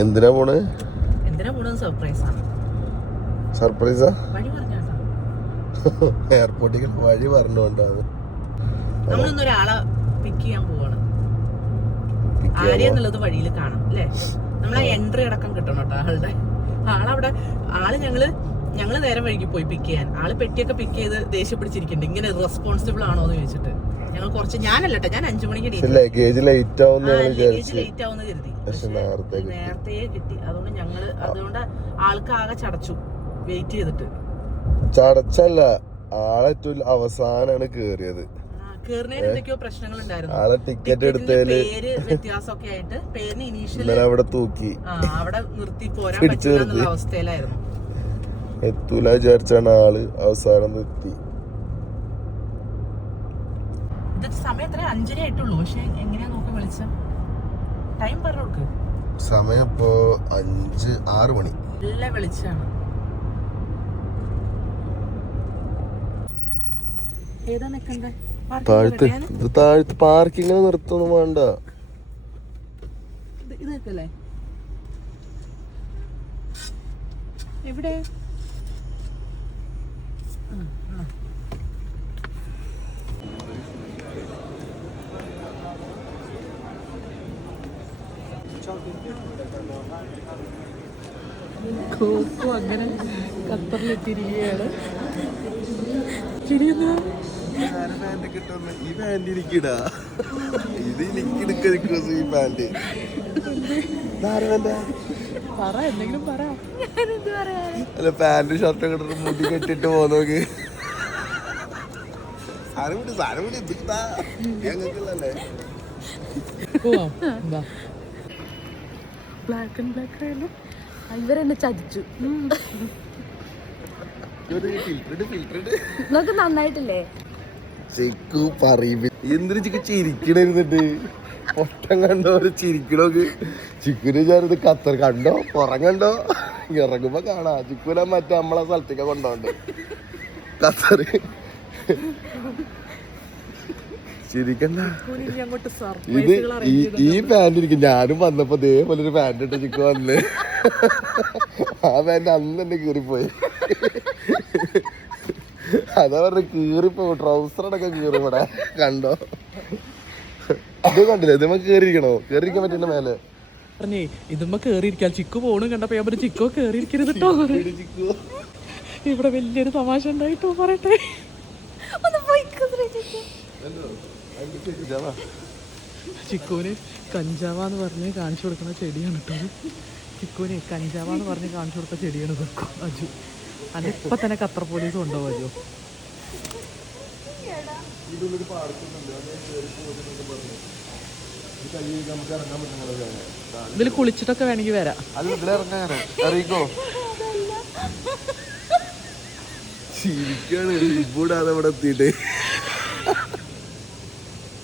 എന്തിനാ പോണ്? സർപ്രൈസാ? എയർപോർട്ടിൽ വഴി പറഞ്ഞോണ്ടാണ്. നമ്മളൊരാളെ പിക്ക് ചെയ്യാൻ പോവാണ്. ആരെന്നുള്ളത് വഴിയിൽ കാണാം അല്ലേ? നമ്മളെ എൻട്രി അടക്കം കിട്ടണം കേട്ടോ ആളുടെ. ആളവിടെ ഞങ്ങള് നേരം വഴിക്ക് പോയി പിക്ക് ചെയ്യാൻ. ആള് പെട്ടിയൊക്കെ പിക്ക് ചെയ്ത് ദേഷ്യം പിടിച്ചിരിക്കുന്നുണ്ട്. ഇങ്ങനെ റെസ്പോൺസിബിൾ ആണോ എന്ന് ചോദിച്ചിട്ട്. ഞങ്ങൾ കുറച്ച് ഞാനല്ലട്ടെ, ഞാൻ 5 മണിക്ക് ലഗേജ് ലേറ്റ് ആവുന്ന കരുതി. നേരത്തെ കിട്ടി. അതുകൊണ്ട് ആൾക്ക് ആകെ ചടച്ചു വെയിറ്റ് ചെയ്തിട്ട്. ചടച്ചല്ല, ആളേറ്റവും അവസാനാണ് കേറിയത്. കേറുന്നതിന് എന്തൊക്കെയോ പ്രശ്നങ്ങൾ ഉണ്ടായിരുന്നു. ടിക്കറ്റ് എടുത്തതില് പേര് വ്യത്യാസമൊക്കെ ആയിട്ട് പേരിന് ഇനീഷ്യൽ അവിടെ തൂക്കി അവിടെ നിർത്തി പോരാൻ പറ്റില്ല അവസ്ഥയിലായിരുന്നു. എത്തൂല വിചാരിച്ചാണ് ആള് അവസാനം നിർത്തി. ഇത് സമയം എത്ര 5:30 ആയിട്ടുള്ളൂ. പക്ഷെ എങ്ങനെയാ നോക്കി വിളിച്ച ടൈം പറഞ്ഞു കൊടുക്ക്. സമയം ഇപ്പോ 5-6 മണി. നല്ല വെളിച്ചാണ്. ഏതാ നിക്കണ്ടേ? താഴത്ത് പാർക്കിങ്ങിന് നിർത്തൊന്നും വേണ്ട. ഇത് നിക്കല്ലേ? എവിടെ? കോക്കു അങ്ങനെ ഖത്തറിലെത്തിയിരിക്കുകയാണ്. ഈ പാന്റ് എനിക്കിടാ. ഇത് എനിക്കെടുക്ക ഈ പാന്റ്. പറ, എന്തെങ്കിലും പറ. അല്ല, പാന്റും ഷർട്ടും കിട്ടിട്ട് മുടി കെട്ടിട്ട് പോന്നോക്ക്. ഇവരെന്നെ ചതിച്ചു. നിങ്ങൾക്ക് നന്നായിട്ടില്ലേ? ചിക്കു പറയുമ്പോ എന്തിനു ചിക്കു ചിരിക്കണിരുന്നിട്ട് പൊട്ടം കണ്ടോ ചിരിക്കണോക്ക്. ചിക്കുന് വിചാരിത് ഖത്തർ കണ്ടോ പുറം കണ്ടോ ഇറങ്ങുമ്പോ കാണാ. ചിക്കുന മറ്റേ നമ്മളെ സ്ഥലത്തേക്ക് കൊണ്ടോണ്ട് ഖത്തർ. ചിരിക്കണ്ട. ഇത് ഈ പാന്റ് ഇരിക്കും. ഞാനും വന്നപ്പോ ഇതേപോലെ ഒരു പാന്റ് ഇട്ട് ചിക്കു വന്ന്. ആ പാന്റ് അന്ന് തന്നെ കീറിപ്പോയി. അതാ പറഞ്ഞ കീറിപ്പോ ട്രൗസറടക്കം കീറി. ഇവിടെ കണ്ടോ? ഇത് കണ്ടില്ലേ? ഇതുമ്മ കേറിയിരിക്കണോ? കേറിയിരിക്കാൻ പറ്റുന്ന മേലെ പറഞ്ഞേ ഇതുമ്മ കേറിയിരിക്കാൻ. ചിക്കു പോണു കണ്ടപ്പോ ഞാൻ പറഞ്ഞു ചിക്കോ കേറിയിരിക്കരുത് കേട്ടോ. ഇവിടെ വലിയൊരു തമാശ ഉണ്ടായിട്ടോ പറയട്ടെ. ചിക്കുവിന് കഞ്ചാവാന്ന് പറഞ്ഞ് കാണിച്ചു കൊടുക്കുന്ന ചെടിയാണ് കേട്ടോ. ചിക്കുവിന് കഞ്ചാവാന്ന് പറഞ്ഞ് കാണിച്ചു കൊടുത്ത ചെടിയാണ് അജു. അല്ല ഇപ്പൊ തന്നെ ഖത്തർ പോലീസ് കൊണ്ടുപോകും അജു. ഇതിൽ കുളിച്ചിട്ടൊക്കെ വേണമെങ്കിൽ വരാം.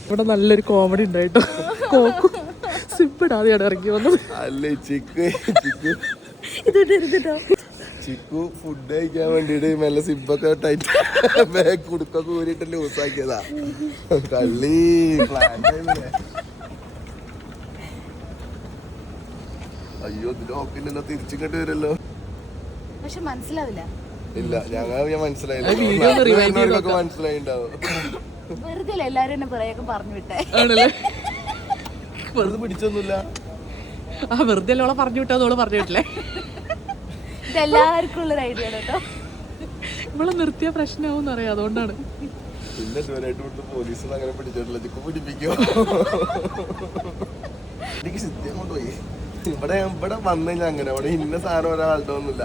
ഇവിടെ നല്ലൊരു കോമഡി ഉണ്ടായിട്ടോ. കോക്കു സിപ്പിടാതെയാണ് ഇറങ്ങി വന്നത്. അല്ലേ ചിക്കു ഫുഡ് കഴിക്കാൻ വേണ്ടിട്ട് മെല്ലെ സിബൊക്കെ ടൈറ്റ് ബാഗ് കുടുക്കൊക്കെ ഊരിട്ട് ലൂസാക്കിയതാ. കള്ളി അയ്യോ ഇതിലൊക്കെ തിരിച്ചിങ്ങോട്ട് വരുമല്ലോ. പക്ഷെ മനസ്സിലാവില്ല. ഇല്ല ഞാൻ മനസ്സിലായില്ല. മനസ്സിലായിണ്ടാവും. വെറുതെ എല്ലാരും എന്നെ പറയൊക്കെ പറഞ്ഞു വിട്ടേ. വെറുതെ പിടിച്ചൊന്നുമില്ല. വെറുതെ അല്ലോളെ പറഞ്ഞു വിട്ടോളെ പറഞ്ഞു വിട്ടില്ലേ. ഇതെല്ലാവർക്കും ഉള്ളൊരു ഐഡിയ കേട്ടോ. ഇവിടെ നിർത്തിയ പ്രശ്നമാവും അറിയാം. അതുകൊണ്ടാണ്. പിന്നെ ഇതുവരെയായിട്ട് പോലീസ് അങ്ങനെ പിടിച്ചിട്ടില്ല. ചിക്കു പിടിപ്പിക്കോ? എനിക്ക് സിദ്ധ്യം കൊണ്ടുപോയി. ഇവിടെ വന്നു കഴിഞ്ഞാൽ അങ്ങനെ അവിടെ ഇന്ന സാധനം ഒരാളുടെ ഒന്നുമില്ല.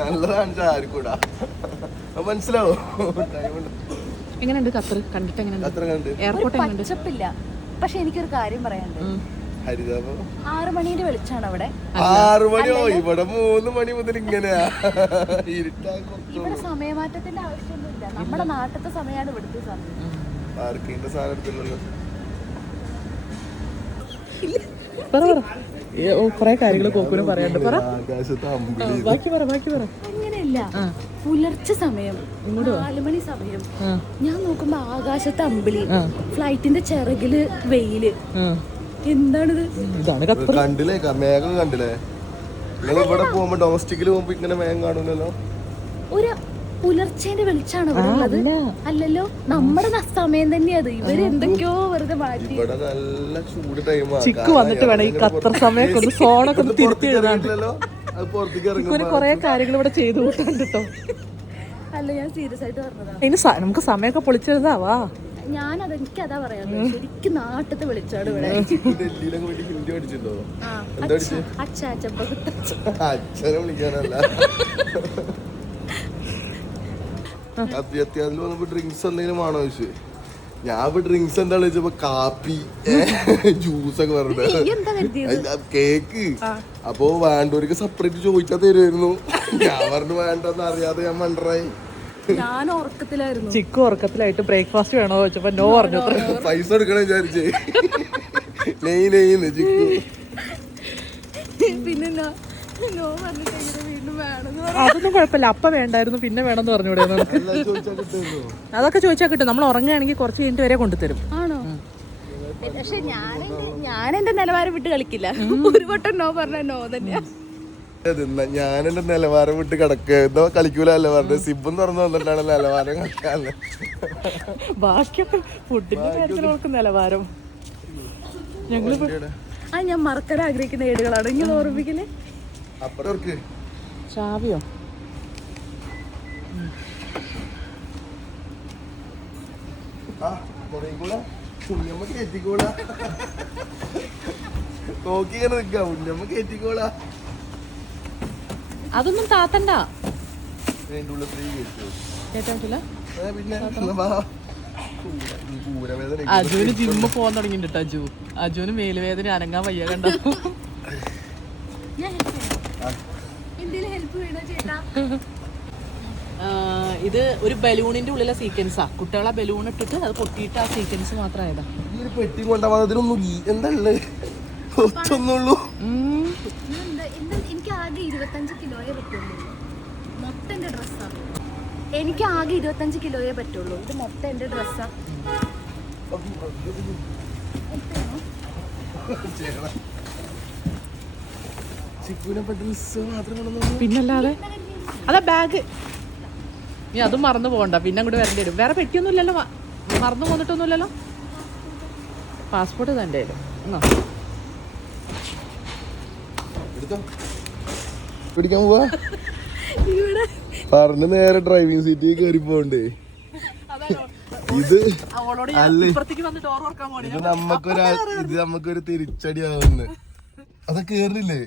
നല്ലതാണ് ആർക്കൂടാ. മനസ്സിലാവും. എങ്ങനെയുണ്ട് ഖത്തർ കണ്ടിട്ട്? എങ്ങനെയുണ്ട് എയർപോർട്ട്? പച്ചപ്പില്ല. പക്ഷെ എനിക്കൊരു കാര്യം പറയാനുണ്ട്. 6 മണിയുടെ വെളിച്ചാണ് അവിടെ. 6 മണിയോ? ഇവിടെ 3 മണി മുതൽ ഇങ്ങനെയാ. ഇവിടെ സമയമാറ്റത്തിന്റെ ആവശ്യമൊന്നുമില്ല. നമ്മുടെ നാട്ടിലത്തെ സമയമാണ് ഇവിടുത്തെ സമയം. പാർക്കിന്റെ സാധനം എടുത്തില്ലല്ലോ. കൊറേ കാര്യങ്ങൾ കോക്കുന് പറയാണ്ട്. അങ്ങനെയല്ല, പുലർച്ചെ സമയം 4 മണി സമയം. ഞാൻ നോക്കുമ്പോ ആകാശത്ത് അമ്പിളി, ഫ്ലൈറ്റിന്റെ ചിറകില് വെയില്. എന്താണിത്? ഇതാണ് ഖത്തർ. കണ്ടില്ലേ മേഘം കണ്ടില്ലേ? നിങ്ങൾ ഇവിടെ പോകുമ്പോ ഡൊമസ്റ്റിക്കിൽ പോകുമ്പോ ഇങ്ങനെ മേഘം കാണൂലല്ലോ. ഒരു പുലർച്ചേന്റെ വെളിച്ചാണ് ഇവിടെ ഉള്ളത്. അല്ലല്ലോ, നമ്മുടെ സമയം തന്നെയത്. ഇവര് എന്തൊക്കെയോ വെറുതെ മാറ്റി. ഇവിടെ നല്ല ചൂട് ടൈമാണ്. ചിക്കു വന്നിട്ട് വേണം ഈ ഖത്തർ സമയമൊക്കെ ഒന്ന് സോണൊക്കെ ഒന്ന് തിരുത്തി എഴുതാണ്ട്. അത് പുറത്തേക്ക് ഇറങ്ങുമ്പോ കൊറേ കാര്യങ്ങൾ ഇവിടെ ചെയ്തു കൂട്ടാണ്ട് കേട്ടോ. അല്ല, ഞാൻ സീരിയസ് ആയിട്ട് പറഞ്ഞതാ. അതിന് നമുക്ക് സമയമൊക്കെ പൊളിച്ചെഴുതാവാ. ഞാനത് എനിക്കതാ പറയാനുള്ളത്. ശരിക്കും നാട്ടത്തെ വെളിച്ചാണ് ഇവിടെ. ഡൽഹിയിലൊക്കെ വേണ്ടി ഹിന്ദി പഠിച്ചിട്ടുണ്ടോ? അച്ഛനെ വിളിക്കാനല്ല. അത്യാവശ്യം വന്നപ്പോ ഡ്രിങ്ക്സ് എന്തെങ്കിലും ആണോ ചോദിച്ചു. ഞാൻ ഇപ്പൊ ഡ്രിങ്ക്സ് എന്താ ചോദിച്ചപ്പോ കാപ്പി ജ്യൂസ് ഒക്കെ പറഞ്ഞിട്ട് കേക്ക്. അപ്പൊ വേണ്ടവർക്ക് സെപ്പറേറ്റ് ചോദിച്ചാൽ തരുമായിരുന്നു. ഞാൻ പറഞ്ഞു വേണ്ടെന്ന് അറിയാതെ ഞാൻ മണ്ടറായി. ഞാൻ ഉറക്കത്തിലായിരുന്നു. ചിക്കു ഉറക്കത്തിലായിട്ട് ബ്രേക്ക്ഫാസ്റ്റ് വേണോ ചോദിച്ചപ്പോ നോ പറഞ്ഞു. പൈസ എടുക്കണ വിചാരിച്ചേ. നെയ്ന്ന് ചിക്കു പിന്നെ നോ പറഞ്ഞിട്ട് വീണ്ടും വേണമെന്ന് പറഞ്ഞു. അതൊന്നും കുഴപ്പമില്ല, അപ്പ വേണ്ടായിരുന്നു പിന്നെ വേണമെന്ന് പറഞ്ഞൂടെ. അതൊക്കെ ചോദിച്ചാൽ കിട്ടും. നമ്മൾ ഉറങ്ങുകയാണെങ്കിൽ കുറച്ച് കഴിഞ്ഞിട്ട് വരെ കൊണ്ടുതരും. ആണോ? പക്ഷെ ഞാൻ എന്റെ നിലവാരം വിട്ട് കളിക്കില്ല. ഒരു വട്ടം നോ പറഞ്ഞ നോ തന്നെയാ. ഞാൻ എന്റെ നിലവാരം വിട്ട് കിടക്കുന്നോ കളിക്കൂലല്ലോ പറഞ്ഞു. സിബും തുറന്നു വന്നിട്ടാണ് നിലവാരം കളിക്കാന്ന്. ബാക്കിയൊക്കെ ഫുഡിന്റെ കാര്യത്തിലൊക്കെ നിലവാരം. ഞാൻ മറക്കാൻ ആഗ്രഹിക്കുന്ന ഏടുകളാണ് ഇങ്ങനെ ഓർമ്മിക്കല്. അപ്പുറക്ക് ചാവിയോ? നോക്കിങ്ങനെ നിക്ക ഉണ്ണിയമ്മ കേറ്റിക്കോളാ. അതൊന്നും താത്തണ്ട. പിന്നെ അജുവിന് ജിമ്മ് പോകാൻ തുടങ്ങിട്ട്. അജുവിന് മേലുവേദന അനങ്ങാൻ വയ്യ കണ്ടോ. ഇത് ഒരു ബലൂണിന്റെ ഉള്ളിലെ സീക്വൻസാ. കുട്ടികളെ ബലൂൺ ഇട്ടിട്ട് അത് പൊട്ടിയിട്ട് ആ സീക്വൻസ് മാത്രമായതാ. ഈ പെട്ടി കൊണ്ടുപോകാതിനൊന്നും എന്താ ഉള്ളത്? ഒത്തൊന്നുള്ളൂ. എനിക്ക് ആകെ 25 കിലോയെ പറ്റുള്ളൂ. മൊത്തം എന്റെ ഡ്രസ്സാ. എനിക്ക് ആകെ 25 കിലോയെ പറ്റുള്ളൂ. ഇത് മൊത്തം എന്റെ ഡ്രസ്സാ. പിന്നല്ലാതെ അതാ ബാഗ്. നീ അതും മറന്നു പോകണ്ട, പിന്നെ അങ്ങോട്ട് വരേണ്ടി വരും. വേറെ പെട്ടിയൊന്നും ഇല്ലല്ലോ, മറന്നു പോന്നിട്ടൊന്നുമില്ലല്ലോ. പാസ്പോർട്ട് തന്നെ പിടിക്കാൻ പോവാ. പറഞ്ഞ് നേരെ ഡ്രൈവിംഗ് സീറ്റിൽ കയറി പോണ്ടേ. ഇത് അല്ല, ഇത് നമുക്കൊരു തിരിച്ചടിയാവുന്നു. അതൊക്കെ കേറില്ലേ?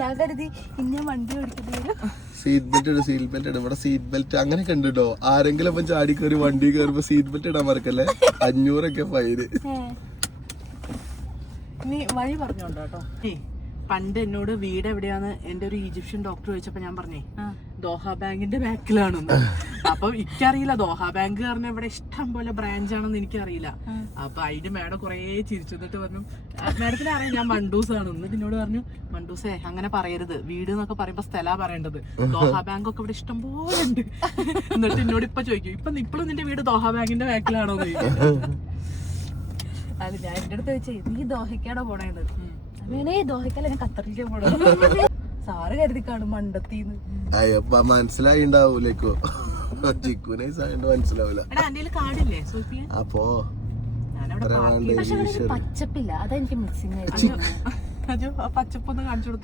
ഞാൻ കരുതി ഇന്ന വണ്ടി ഓടിക്കുന്നത്. സീറ്റ് ബെൽറ്റ് ഇടും. ഇവിടെ സീറ്റ് ബെൽറ്റ് അങ്ങനെ കണ്ടിട്ടോ. ആരെങ്കിലും അപ്പം ചാടി കയറി വണ്ടി കയറുമ്പോ സീറ്റ് ബെൽറ്റ് ഇടാൻ മറക്കല്ലേ. 500 ഫൈന്. നീ വഴി പറഞ്ഞോണ്ടോ കേട്ടോ. പണ്ട് എന്നോട് വീട് എവിടെയാന്ന് എന്റെ ഒരു ഈജിപ്ഷ്യൻ ഡോക്ടർ ചോദിച്ചപ്പോ ഞാൻ പറഞ്ഞേ ദോഹ ബാങ്കിന്റെ ബാക്കിലാണെന്ന്. അപ്പൊ എനിക്കറിയില്ല ദോഹ ബാങ്ക് കാരണം ഇവിടെ ഇഷ്ടം പോലെ ബ്രാഞ്ച് ആണെന്ന് എനിക്കറിയില്ല. അപ്പൊ അതിന് മേഡം കുറെ ചിരിച്ചിട്ട് പറഞ്ഞു, മേഡത്തിന് അറിയാം ഞാൻ മണ്ടൂസ് ആണ്. എന്നിട്ട് എന്നോട് പറഞ്ഞു, മണ്ടൂസേ അങ്ങനെ പറയരുത്, വീട് എന്നൊക്കെ പറയുമ്പോ സ്ഥലാ പറയേണ്ടത്. ദോഹ ബാങ്ക് ഒക്കെ ഇവിടെ ഇഷ്ടം പോലെ ഉണ്ട്. എന്നിട്ട് എന്നോട് ഇപ്പൊ ചോദിക്കും, ഇപ്പോഴും നിന്റെ വീട് ദോഹ ബാങ്കിന്റെ ബാക്കിലാണോ എന്ന് ചോദിക്കും. അത് ഞാൻ എന്റെ അടുത്ത് ചോദിച്ചേ, നീ ദോഹയ്ക്കാണോ പോണേന്ന്? അങ്ങനെ ദോഹയ്ക്കല്ല, ഞാൻ ഖത്തറിലേക്ക് പോണേ. സാറ് കരുതി കാണും മണ്ടത്തിന്ന്. മനസ്സിലായിണ്ടാവൂലേക്കോ. ചിക്കുനെ മനസ്സിലാവില്ല. അപ്പോ പച്ചപ്പില്ല, അതെനിക്ക് മിസ്സിംഗ് ആയിരുന്നു.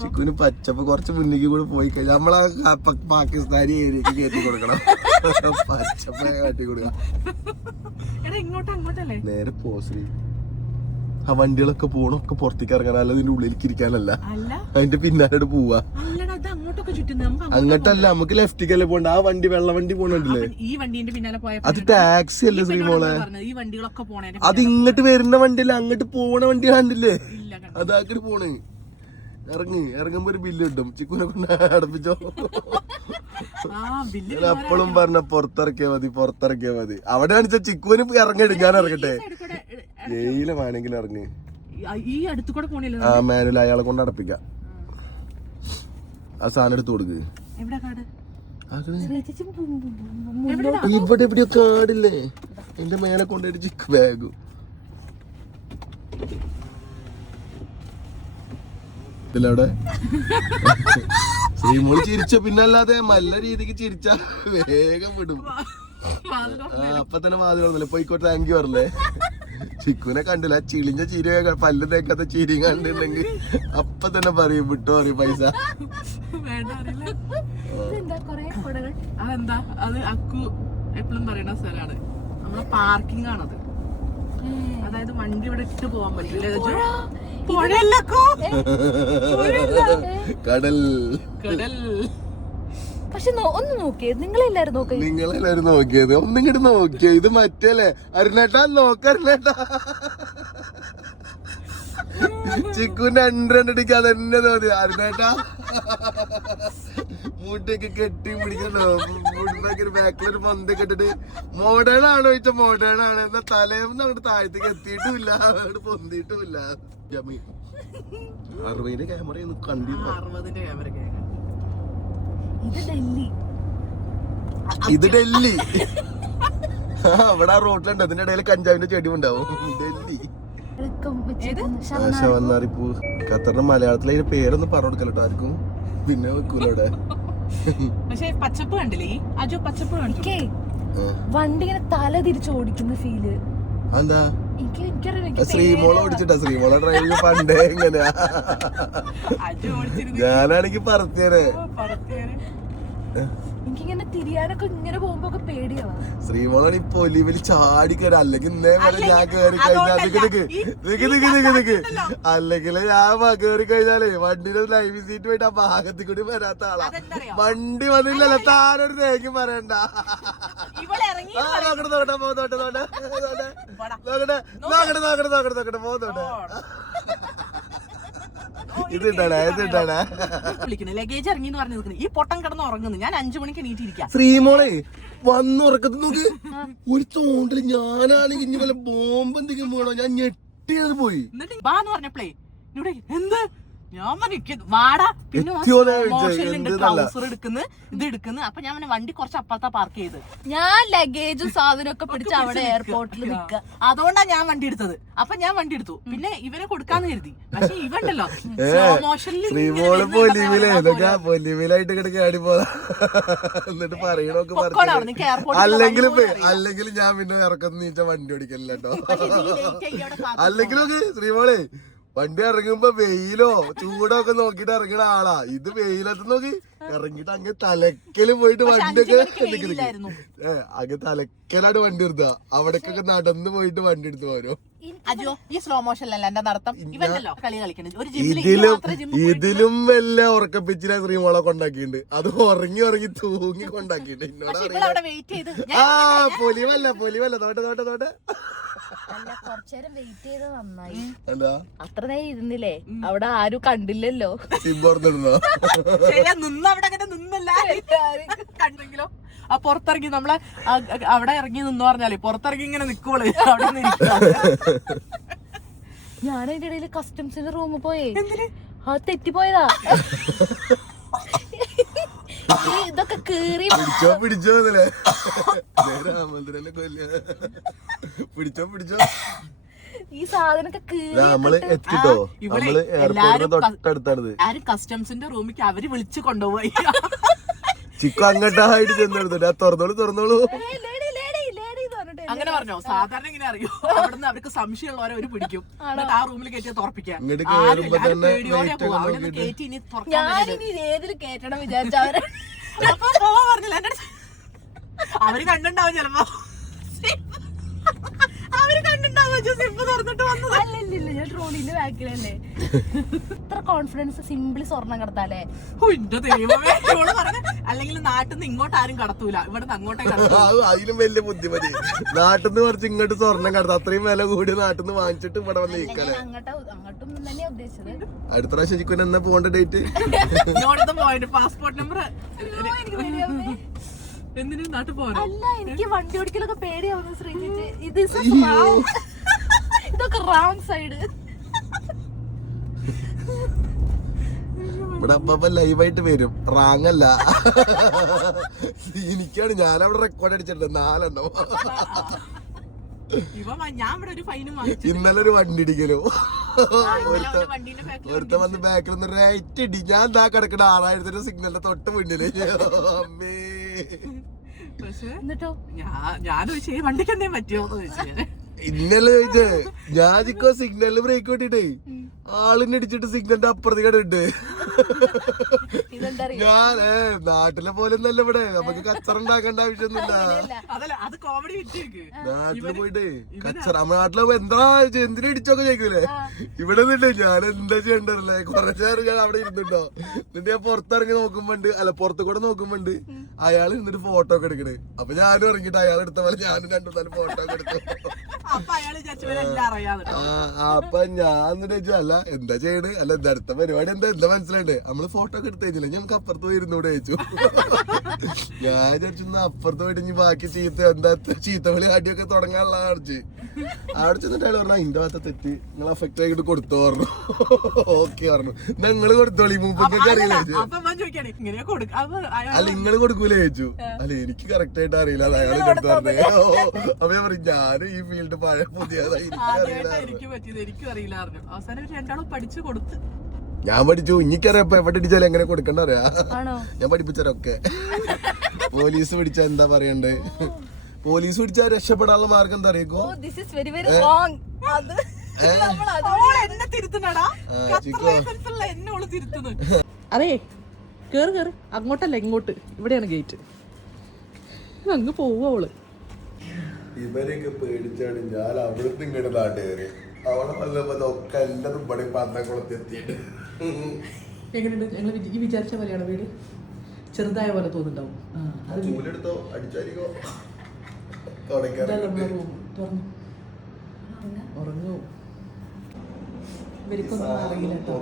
ചിക്കുന് പച്ചപ്പ് കുറച്ച് മുന്നിലേക്ക് കൂടെ പോയി കഴിഞ്ഞാൽ നമ്മളാ പാകിസ്ഥാനി ഏരിയക്ക് കയറ്റി കൊടുക്കണം. പച്ചപ്പ് കാട്ടി കൊടുക്കാം. നേരെ പോശ്രീ. ആ വണ്ടികളൊക്കെ പോണൊക്കെ പുറത്തേക്ക് ഇറങ്ങാൻ, അല്ല ഇതിന്റെ ഉള്ളിലേക്ക് ഇരിക്കാനല്ല, അതിന്റെ പിന്നാലെ പോവാ. അങ്ങോട്ടല്ല, നമുക്ക് ലെഫ്റ്റിക്കല്ലേ പോണ്ട. ആ വണ്ടി വെള്ള വണ്ടി പോണുണ്ടല്ലേ, അത് ടാക്സി അല്ലേ ശ്രീമോളെ. അത് ഇങ്ങോട്ട് വരുന്ന വണ്ടിയല്ല, അങ്ങോട്ട് പോണ വണ്ടി കണ്ടില്ലേ, അതാക്കിട്ട് പോണേ. ഇറങ്ങുമ്പോ ഒരു ബില്ല് കിട്ടും. ചിക്കുനെ കൊണ്ട് അടപ്പിച്ചോ. എപ്പോഴും പറഞ്ഞ പുറത്തിറക്കിയാ മതി. അവിടെ കാണിച്ച ചിക്കുവിന് ഇറങ്ങട്ടെ, ഞാൻ ഇറങ്ങട്ടെ. ജയിലെ വേണമെങ്കിലും ഇറങ്ങി ആ മാനുവൽ അയാളെ കൊണ്ട് അടപ്പിക്കാം. ആ സാധനം എടുത്ത് കൊടുക്ക്. ഇവിടെ എവിടെയോ കാടില്ലേ, എന്റെ മേലെ കൊണ്ടുപോയിട്ട് ചിക്ക് ബാഗും. ഇതിലവിടെ ശ്രീമോള് ചിരിച്ച പിന്നല്ലാതെ നല്ല രീതിക്ക് ചിരിച്ച വേഗം വിടും. അപ്പൊ തന്നെ വാതിൽ തുറന്നില്ല, പോയിക്കോട്ടെ താങ്ക് യു പറഞ്ഞേ. ചിക്കുനെ കണ്ടില്ല, ചിളിഞ്ഞ ചിരി, പല്ല് തേക്കാത്ത ചിരി കണ്ടിട്ടുണ്ടെങ്കിൽ അപ്പൊ തന്നെ പറയും വിട്ടു പറയും പൈസ. അതെന്താ അത് അക്കു എപ്പോഴും പറയുന്ന സ്ഥലമാണ്, നമ്മളെ പാർക്കിംഗ് ആണത്. അതായത് വണ്ടി ഇവിടെ ഇട്ട് പോവാൻ പറ്റില്ല. കടൽ കടൽ. പക്ഷെ ഒന്ന് നോക്കിയേ, നിങ്ങളെല്ലാരും നോക്കിയത് ഒന്നിങ്ങോട്ട് നോക്കിയ ഇത് മറ്റല്ലേ അരുണേട്ടാ നോക്കരുണേട്ടാ. ചിക്കുന്റെ 2 അതന്നെ തോന്നി. അരുണേട്ടാ മൂട്ടയൊക്കെ കെട്ടി പിടിക്കണ്ടോ, ബാക്കിലൊരു പന്തൊക്കെ ഇട്ടിട്ട് മോഡേൺ ആണോ ചോദിച്ചാ മോഡേൺ ആണ്. എന്നാ തലേന്ന് അങ്ങോട്ട് താഴത്തേക്ക് എത്തിയിട്ടുമില്ല, അങ്ങോട്ട് പൊന്തിയിട്ടുമില്ല. 60 ക്യാമറ കണ്ടിരുന്നു. 60 ക്യാമറ. ഇത് ഡൽഹി. അവിടെ ആ റോട്ടിലുണ്ട്, അതിന്റെ ഇടയിൽ കഞ്ചാവിന്റെ ചെടി ഉണ്ടാവും. ഡൽഹി ശവന്നാറിപ്പൂ. ഖത്തറിന്റെ മലയാളത്തിൽ അതിന്റെ പേരൊന്നും പറഞ്ഞു കൊടുക്കല്ലോ ആർക്കും, പിന്നെ വെക്കൂലോടെ. പക്ഷെ പച്ചപ്പ് കണ്ടില്ലേ അജു, പച്ചപ്പ് കണ്ടില്ലേ? വണ്ടി ഇങ്ങനെ തല തിരിച്ച് ഓടിക്കുന്ന ഫീല്. എന്താ ശ്രീമോളെ ഓടിച്ചിട്ടാ? ശ്രീമോളെ ഡ്രൈവിംഗ് പണ്ടേ എങ്ങനെയാ, ഞാനാണെങ്കി പറത്തേനെ. എനിക്കിങ്ങനെ തിരിയാനൊക്കെ ഇങ്ങനെ പോകുമ്പോ പേടിയാവാ. ശ്രീമോളാണ് ഇപ്പൊ ഒലിവില് ചാടി കയറി. അല്ലെങ്കിൽ ഇന്നേപോലെ ഞാൻ കേറി കഴിഞ്ഞാൽ അല്ലെങ്കിൽ ഞാൻ കേറി കഴിഞ്ഞാലേ വണ്ടിയുടെ ലൈവ് സീറ്റ് പോയിട്ട് ആ ഭാഗത്തിൽ കൂടി വരാത്ത ആളാ. വണ്ടി വന്നില്ലല്ലോ, താനൊരു തേക്കും പറയണ്ട. നോക്കട്ടെ നോക്കട്ടെ പോകുന്നോട്ടെ, നോക്കട്ടെ നോക്കട്ടെ നോക്കട്ടെ നോക്കട്ടെ നോക്കട്ടെ പോകുന്നോട്ടെ. ലഗേജ് ഇറങ്ങി എന്ന് പറഞ്ഞു. ഈ പൊട്ടം കിടന്ന് ഉറങ്ങുന്നു. ഞാൻ 5 മണിക്ക് എണീറ്റിരിക്കാം. ശ്രീമോളെ വന്ന് ഉറക്കത്ത് നോക്ക്, ഒരു തോണ്ടല്. ഞാനാണെങ്കിൽ ഇനി വല്ല ബോംബ് എന്തെങ്കിലും വീണോ ഞാൻ ഞെട്ടിയത് പോയി. എന്നിട്ട് ബാ എന്ന് പറഞ്ഞപ്പോഴേ ഇവിടെ എന്ത് ഞാൻ വാടാ, പിന്നെ ട്രൗസർ എടുക്കുന്നു, ഇത് എടുക്കുന്നു. അപ്പൊ ഞാൻ വണ്ടി കുറച്ച് അപ്പുറത്താ പാർക്ക് ചെയ്ത്. ഞാൻ ലഗേജും സാധനമൊക്കെ പിടിച്ച് അവിടെ എയർപോർട്ടിൽ നിൽക്കുക. അതുകൊണ്ടാ ഞാൻ വണ്ടി എടുത്തത്. അപ്പൊ ഞാൻ വണ്ടി എടുത്തു, പിന്നെ ഇവനെ കൊടുക്കാന്ന് കരുതി. പക്ഷെ ഇവണ്ടല്ലോ സ്ലോ മോഷനിൽ പൊലിവിലായിട്ട് കിടക്കാടി പോതാ എന്നിട്ട് പറയണൊക്കെ അല്ലെങ്കിൽ ഞാൻ പിന്നെ ഇറക്കം നീച്ച വണ്ടി ഓടിക്കല്ലോ കേട്ടോ. അല്ലെങ്കിലൊക്കെ ശ്രീമോളെ വണ്ടി ഇറങ്ങുമ്പോ വെയിലോ ചൂടോ ഒക്കെ നോക്കിട്ട് ഇറങ്ങണ ആളാ. ഇത് വെയിലത്ത് നോക്കി ഇറങ്ങിട്ട് അങ്ങ് തലക്കല് പോയിട്ട് വണ്ടിയൊക്കെ അങ്ങ് തലക്കലാണ് വണ്ടി എടുത്തുക. അവിടേക്കൊക്കെ നടന്നു പോയിട്ട് വണ്ടി എടുത്ത് പോരോ. ഇതിലും വല്ല ഉറക്കപ്പിച്ചില്ല ശ്രീമോളെ കൊണ്ടാക്കിണ്ട്. അത് ഉറങ്ങി ഉറങ്ങി തൂങ്ങി കൊണ്ടാക്കിണ്ട്. എന്നോട് ആ പൊലിവല്ല തോട്ടെ തോട്ടെ തോട്ടെ. കുറച്ചേരം വെയിറ്റ് ചെയ്ത് നന്നായി. അത്ര നേരം ഇരുന്നില്ലേ, അവിടെ ആരും കണ്ടില്ലല്ലോ. കണ്ടെങ്കിലോ ആ പുറത്തിറങ്ങി നമ്മളെ അവിടെ ഇറങ്ങി നിന്ന് പറഞ്ഞാലേ പുറത്തിറങ്ങി ഇങ്ങനെ നിക്കുവള്. ഞാൻ അതിന്റെ ഇടയിൽ കസ്റ്റംസിന്റെ റൂമിൽ പോയേ, ആ തെറ്റിപ്പോയതാ. ഇതൊക്കെ കേറി പിടിച്ചോ ഈ സാധനൊക്കെ നമ്മള് എത്തിട്ടോ. നമ്മള് എയർപോർട്ടിന് തൊട്ടടുത്താണ്. ആരും കസ്റ്റംസിന്റെ റൂമിക്ക് അവര് വിളിച്ചു കൊണ്ടുപോയി. ചിക്കു അങ്ങോട്ടായിട്ട് ചെന്നെടുത്തിട്ട് തുറന്നോളൂ. അങ്ങനെ പറഞ്ഞോ? സാധാരണ ഇങ്ങനെ അറിയോ, അവിടുന്ന് അവർക്ക് സംശയമുള്ളവരെ അവര് പിടിക്കും, എന്നിട്ട് ആ റൂമിൽ കയറ്റി തുറപ്പിക്കാം. ഞാനിനി ഏതിൽ കേറ്റണം വിചാരിച്ചവരെ പറഞ്ഞില്ല. എന്റെ അവര് കണ്ടിണ്ടാവും ചിലപ്പോ, അവര് കണ്ടിണ്ടാവും സിമ്പ് തുറന്നിട്ട് വന്നത്. അല്ലല്ല, ഞാൻ ട്രോളിന്റെ ബാക്കിലല്ലേ. ഇത്ര കോൺഫിഡൻസ് സിംപിളി സ്വർണം കടത്താലേ. അല്ലെങ്കിൽ നാട്ടിൽ നിന്ന് ഇങ്ങോട്ട് ആരും കടത്തൂല, ഇവിടെ നിന്ന് അങ്ങോട്ടേ കടത്തൂ. അതിലും വലിയ ബുദ്ധിമതി. നാട്ടിൽ നിന്ന് കുറച്ച് ഇങ്ങോട്ട് സ്വർണം കടത്താം. അത്രയും വില കൂടി നാട്ടിൽ നിന്ന് വാങ്ങിച്ചിട്ട് ഇവിടെ വന്ന് നിൽക്കാല്ലേ. അങ്ങോട്ടും തന്നെയാ ഉദ്ദേശിച്ചത്. അടുത്ത പ്രാവശ്യം ചിക്കുൻ എന്നാ പോകേണ്ട ഡേറ്റ്? പാസ്പോർട്ട് നമ്പർ എന്തിനു നാട്ടിൽ പോകാൻ? അല്ല, എനിക്ക് വണ്ടി ഓടിക്കലൊക്കെ പേടിയാവുന്നു ശ്രീജിത്ത്. ഇതൊക്കെ റോങ് സൈഡ്. ഇവിടെ അപ്പ ലൈവായിട്ട് വരും. റാങ്ങല്ല, എനിക്കാണ്. ഞാനവിടെ റെക്കോർഡ് അടിച്ചിട്ടുണ്ട് 4 എണ്ണം. ഞാൻ ഇവിടെ ഒരു ഫൈനും വാങ്ങിച്ചു. ഇന്നലെ ഒരു വണ്ടി ഇടിക്കലോ വണ്ടീന്റെ ബാക്കിൽ ഒരുത്ത വന്ന് ബാക്കിൽ നിന്ന് റൈറ്റ് ഇടി. ഞാൻ എന്താ കിടക്കണ 6000 സിഗ്നലിന്റെ തൊട്ട് മുന്നില്. അമ്മേ പക്ഷെ എന്നിട്ടോ ഞാൻ ചോദിച്ചു വണ്ടിക്ക് എന്തേലും പറ്റിയോന്ന് ചോദിച്ചു. ഇന്നലെ ചോദിച്ചേ ഞാൻ ചിക്കോ സിഗ്നലില് ബ്രേക്ക് വിട്ടിട്ടേ ആളിനെ ഇടിച്ചിട്ട് സിഗ്നലിന്റെ അപ്പുറത്ത് കണ്ടിട്ട് ഞാൻ നാട്ടിലെ പോലെ ഒന്നല്ല ഇവിടെ നമുക്ക് കച്ചറ ഉണ്ടാക്കേണ്ട ആവശ്യമൊന്നുമില്ല. അതല്ല അത് കോമഡി വിറ്റേക്ക്. നാട്ടില് പോയിട്ടേ കച്ചറ നമ്മുടെ നാട്ടിലെ എന്താ എന്തിനാ ഇടിച്ചൊക്കെ ചോദിക്കൂലേ, ഇവിടെ നിന്നില്ലേ ഞാൻ എന്താ ചെയ്യണ്ടല്ലേ. കുറച്ചു നേരം ഞാൻ അവിടെ ഇരുന്നുണ്ടോ, എന്നിട്ട് ഞാൻ പുറത്തിറങ്ങി നോക്കുമ്പോണ്ട് അല്ല പുറത്തു കൂടെ നോക്കുമ്പോണ്ട് അയാൾ ഇരുന്നിട്ട് ഫോട്ടോ ഒക്കെ എടുക്കണേ. അപ്പൊ ഞാനും ഇറങ്ങിട്ട് അയാൾ എടുത്ത പോലെ ഞാനും 2-4 ഫോട്ടോ ഒക്കെ എടുത്തു. അപ്പൊ ഞാൻ ചോദിച്ചു അല്ല എന്താ ചെയ്യണ്, അല്ല എന്താ അടുത്ത പരിപാടി എന്താ മനസ്സിലായില്ലേ, നമ്മള് ഫോട്ടോ ഒക്കെ എടുത്ത് കഴിഞ്ഞില്ല ഞങ്ങൾക്ക് അപ്പുറത്ത് പോയിരുന്നൂടെ ചോദിച്ചു. ഞാൻ വിചാരിച്ചു അപ്പുറത്ത് പോയിട്ട് ഇനി ബാക്കി ചീത്ത വിളി ആടിയൊക്കെ തുടങ്ങാനുള്ള അടിച്ച് അവിടെ ചെന്നിട്ട് അയാൾ പറഞ്ഞു ഇന്റെ ഭാഗത്തെ തെറ്റ് നിങ്ങൾ അഫക്റ്റ് ആയിട്ട് കൊടുത്തു പറഞ്ഞു. ഓക്കെ പറഞ്ഞു നിങ്ങള് കൊടുത്തോളി മൂപ്പൊക്കെ അറിയില്ല. അല്ല നിങ്ങള് കൊടുക്കൂലേ ചോദിച്ചു. അല്ല എനിക്ക് കറക്റ്റ് ആയിട്ട് അറിയില്ല അയാൾ എടുത്തു പറഞ്ഞേ. അപ്പൊ ഞാൻ പറയും ഞാനും ഈ ഫീൽഡ് പഴയ പുതിയതായി ഞാൻ പഠിച്ചു. എനിക്കറിയാം ഇപ്പൊ എവിടെ ഇടിച്ചാലും എങ്ങനെ കൊടുക്കണ്ട അറിയാ. ഞാൻ പഠിപ്പിച്ചവരൊക്കെ. പോലീസ് പിടിച്ചാ എന്താ പറയണ്ടേ, പോലീസ് പിടിച്ചാൽ രക്ഷപ്പെടാനുള്ള മാർഗം എന്താ അറിയിക്കോ. അതെ കേറ് കേറ് അങ്ങോട്ടല്ല ഇങ്ങോട്ട്, ഇവിടെയാണ് ഗേറ്റ്. അങ്ങ് പോവള് ഇവരെയൊക്കെ പേടിച്ചാണ് ഞാൻ അവിടുന്ന് ഇങ്ങോട്ട് നാട്ടുകയറി. അവിടെ വന്നപ്പോ എല്ലാതും ഇവിടെ പാത്രക്കുളത്ത് എത്തിയിട്ട്. എങ്ങനെയുണ്ട് ഞങ്ങൾ ഈ വിചാരിച്ച പോലെയാണ് വീട്? ചെറുതായ പോലെ തോന്നുന്നുണ്ടാവും. ചൂലെടുത്തോ അടിച്ചാലിക്കോ ഉറങ്ങൂ. ഇവർക്കൊന്നും അറിയില്ല കേട്ടോ.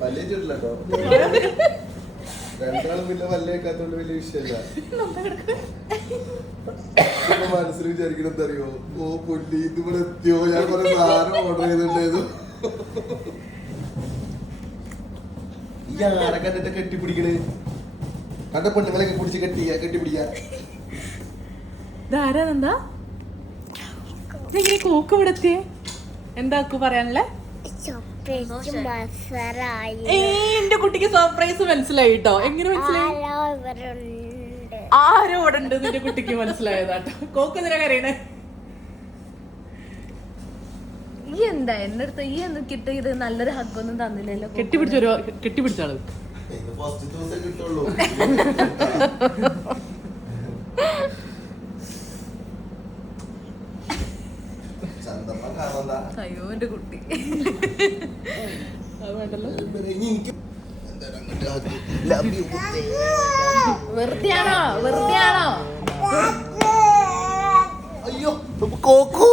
പല്ലേ ചുട്ടില്ലോ രണ്ടാളും പിന്നെ പല്ലേക്കാത്തോണ്ട് വലിയ വിഷയമല്ല. മനസ്സിൽ വിചാരിക്കണം എന്തറിയോ, ഓ പൊന്നി ഇതിവിടെ എത്തിയോ, ഞാൻ കുറെ സാധനം ഓർഡർ ചെയ്തിട്ടുണ്ടായിരുന്നു. ഈ ആരെ കണ്ടിട്ട് കെട്ടിപ്പിടിക്കണേ, കണ്ട പെണ്ണുങ്ങളൊക്കെ കുടിച്ച് കെട്ടിപ്പിടിക്കാ. ഇതാരാ കോക്ക് ഇവിടെ എത്തിയേ? എന്താക്കു പറയാനല്ലേ? എന്റെ കുട്ടിക്ക് സർപ്രൈസ് മനസ്സിലായി കേട്ടോ. എങ്ങനെ മനസ്സിലായി? ആരോ ഇവിടെ ഉണ്ട് നിന്റെ കുട്ടിക്ക് മനസ്സിലായതാട്ടോ. കോക്ക് എന്തിനാ കരയണേ? ഈ എന്താ എന്റെ അടുത്ത് ഈ ഒന്ന് കിട്ടിയത് നല്ലൊരു ഹഗ്ഗൊന്നും തന്നില്ലല്ലോ. കെട്ടിപ്പിടിച്ചാള് അയ്യോ എന്റെ കുട്ടി. വെറുതെയാണോ അയ്യോ കോക്കു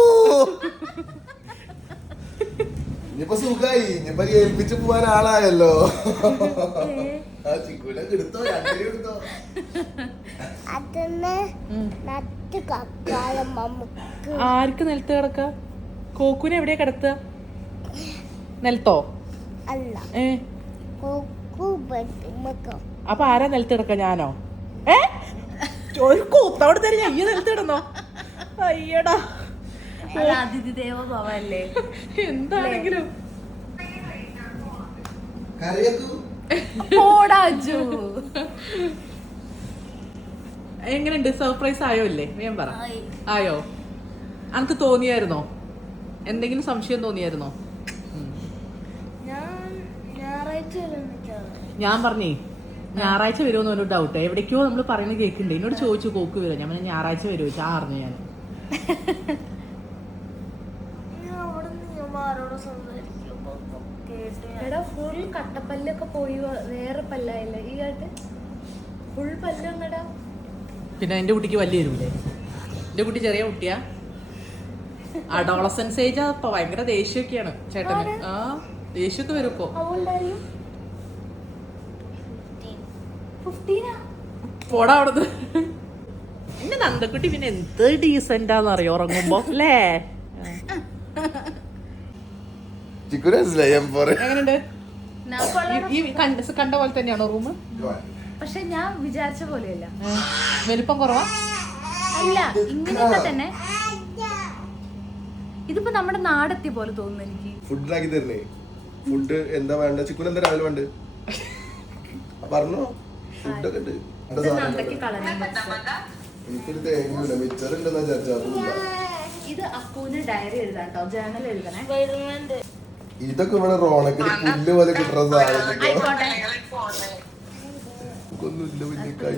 ഇനിയിപ്പൊ സുഖായി, ഇനിയിപ്പൊ ഏൽപ്പിച്ച് പോവാൻ ആളായല്ലോ. ആ ചിക്കൂനെ എടുത്തോ, രണ്ടിനും എടുത്തോ. ആർക്ക് നിലത്ത് കിടക്ക? കോക്കുനെ എവിടെയാ കിടത്തുക? നിലത്തോ? അപ്പൊ ആരാ നിലത്ത് കിടക്ക? ഞാനോ? ഒരു കൂത്തോടെ തരും. അയ്യോ നിലത്ത് കിടന്നോ? അയ്യടാ അതിഥി ദേവോ ഭവ അല്ലേ? എന്താണെങ്കിലും എങ്ങനെയുണ്ട്? സർപ്രൈസ് ആയോ ഇല്ലേ? ഞാൻ പറ. ആയോ? അനക്ക് തോന്നിയായിരുന്നോ? എന്തെങ്കിലും സംശയം തോന്നിയായിരുന്നോ? ഞാൻ പറഞ്ഞേ ഞായറാഴ്ച വരുമെന്ന് ഒരു ഡൗട്ട്. എവിടേക്കോ നമ്മൾ പറയുന്നത് കേൾക്കണ്ടേ. എന്നോട് ചോദിച്ചു കോക്ക് വരും. ഞാൻ ഞായറാഴ്ച വരുമോ ചോദിച്ചാ അറിഞ്ഞു. ഞാൻ എടാ ഫുൾ കട്ടപ്പല്ലൊക്കെ പോയി വേറെ പല്ലായില്ലേ ഈ ആയിട്ട് ഫുൾ പല്ലങ്ങടാ. പിന്നെ എന്റെ കുട്ടിക്ക് വലിയ എരിവില്ലേ? എന്റെ കുട്ടി ചെറിയ കുട്ടിയാ, അഡോളസൻസ് ഏജ്. അപ്പൊ ഭയങ്കര ദേഷ്യമൊക്കെയാണ് ചേട്ടന്. ആ ദേഷ്യമൊക്കെ വരും ഇപ്പൊ. പോടാ അവിടുന്ന്. എന്റെ നന്ദക്കുട്ടി പിന്നെ എന്ത് ഡീസന്റാന്ന് അറിയോ ഉറങ്ങുമ്പോ അല്ലേ? എങ്ങനെയുണ്ട്? ഈ കണ്ട പോലെ തന്നെയാണോ റൂം? പക്ഷെ ഞാൻ വിചാരിച്ച പോലെയല്ല. വലിപ്പം കുറവാ? അല്ല, ഇങ്ങനെയൊക്കെ തന്നെ. ഇതിപ്പോ നമ്മുടെ നാടെത്തിയ പോലെ തോന്നുന്നു എനിക്ക്. ഫുഡിലാക്കി തരുന്നേ. ഫുഡ് എന്താ വേണ്ട? ചിക്കുൻ എന്താ രാവിലെ വേണ്ട പറഞ്ഞോ? ഫുഡൊക്കെ ഉണ്ട്. എനിക്കൊരു തേങ്ങയില്ല, മിച്ചറുണ്ടെന്നാ വിചാരിച്ചാ. ഇത് അക്കൂന് ഡയറി എഴുതാട്ടോ, ജേണൽ എഴുതണേ. ഇതൊക്കെ ഇവിടെ റോണക്കിന് പുല്ല് പോലെ കിട്ടുന്ന സാധനം. ആയിക്കോട്ടെ. ഒന്നുമില്ല വലിയ കൈ